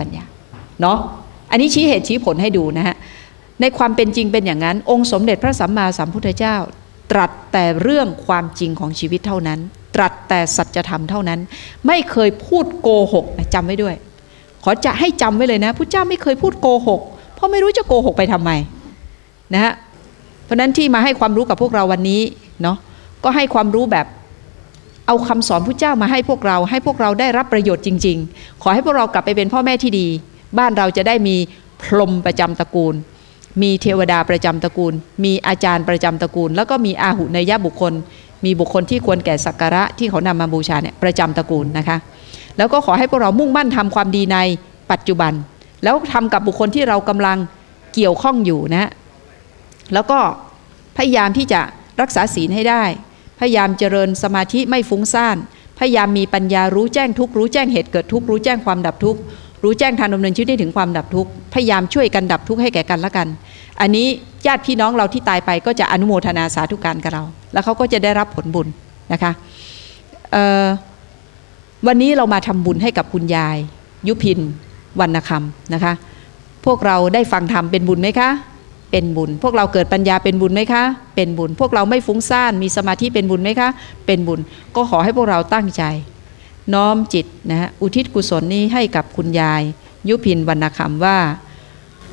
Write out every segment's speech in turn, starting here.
ปัญญาเนาะอันนี้ชี้เหตุชี้ผลให้ดูนะฮะในความเป็นจริงเป็นอย่างนั้น องค์สมเด็จพระสัมมาสัมพุทธเจ้า ตรัสแต่เรื่องความจริงของชีวิตเท่านั้น ตรัสแต่สัจธรรมเท่านั้น ไม่เคยพูดโกหกนะจำไว้ด้วย ขอจะให้จำไว้เลยนะพุทธเจ้าไม่เคยพูดโกหก เพราะไม่รู้จะโกหกไปทำไมนะฮะเพราะนั้นที่มาให้ความรู้กับพวกเราวันนี้เนาะก็ให้ความรู้แบบ เอาคำสอนพุทธเจ้ามาให้พวกเรา ให้พวกเราได้รับประโยชน์จริง ๆ ขอให้พวกเรากลับไปเป็นพ่อแม่ที่ดี บ้านเราจะได้มีพรหมประจำตระกูล มีเทวดาประจำตระกูล มีอาจารย์ประจำตระกูล แล้วก็มีอาหุนยบุคคล มีบุคคลที่ควรแก่สักการะที่เขานำมาบูชาเนี่ยประจำตระกูลนะคะ แล้วก็ขอให้พวกเรามุ่งมั่นทำความดีในปัจจุบัน แล้วทำกับบุคคลที่เรากำลังเกี่ยวข้องอยู่นะ แล้วก็พยายามที่จะรักษาศีลให้ได้ พยายามเจริญสมาธิไม่ฟุ้งซ่าน พยายามมีปัญญารู้แจ้งทุกข์รู้แจ้งเหตุเกิดทุกข์รู้แจ้งความดับทุกข์รู้แจ้งทางดำเนินชีวิตให้ถึงความดับทุกข์พยายามช่วยกันดับทุกข์ให้แก่กันและกัน อันนี้ญาติพี่น้องเราที่ตายไปก็จะอนุโมทนาสาธุการกับเรา แล้วเขาก็จะได้รับผลบุญนะคะวันนี้เรามาทำบุญให้กับคุณยาย ยุพินวรรณคำนะคะ พวกเราได้ฟังธรรมเป็นบุญไหมคะ เป็นบุญ พวกเราเกิดปัญญาเป็นบุญไหมคะ เป็นบุญ พวกเราไม่ฟุ้งซ่านมีสมาธิเป็นบุญไหมคะ เป็นบุญ ก็ขอให้พวกเราตั้งใจ น้อมจิตนะฮะอุทิศกุศลนี้ให้กับคุณยาย ยุพินวรรณคำว่า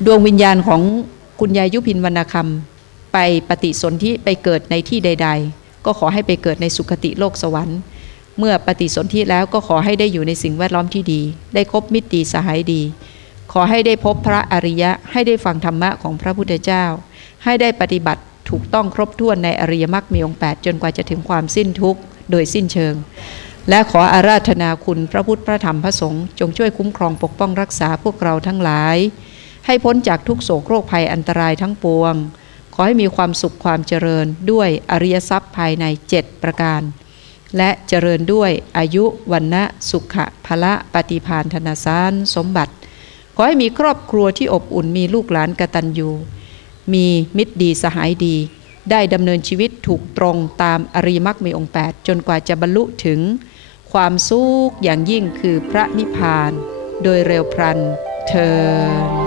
ดวงวิญญาณของคุณยายยุพินวรรณคำไปปฏิสนธิไปเกิดในที่ใด ๆ ก็ขอให้ไปเกิดในสุคติโลกสวรรค์ เมื่อปฏิสนธิแล้วก็ขอให้ได้อยู่ในสิ่งแวดล้อมที่ดี ได้คบมิตรดีสหายดี ขอให้ได้พบพระอริยะ ให้ได้ฟังธรรมะของพระพุทธเจ้า ให้ได้ปฏิบัติถูกต้องครบถ้วนในอริยมรรคมีองค์8จนกว่าจะถึงความสิ้นทุกข์โดยสิ้นเชิง และขออาราธนาคุณพระพุทธพระธรรมพระสงฆ์จงช่วยคุ้มครองปกป้องรักษาพวกเราทั้งหลาย ให้พ้นจากทุกโศกโรคภัยอันตรายทั้งปวง ขอให้มีความสุขความเจริญด้วยอริยทรัพย์ภายใน 7 ประการ และเจริญด้วยอายุวันนะสุขะพละปฏิพานธนาสารสมบัติ ขอให้มีครอบครัวที่อบอุ่นมีลูกหลานกตัญญูมีมิตรดีสหายดี ได้ดำเนินชีวิตถูกตรงตามอริมักมีองค์ 8 จนกว่าจะบรรลุถึง ความสุขอย่างยิ่งคือพระนิพพาน โดยเร็วพลันเทิน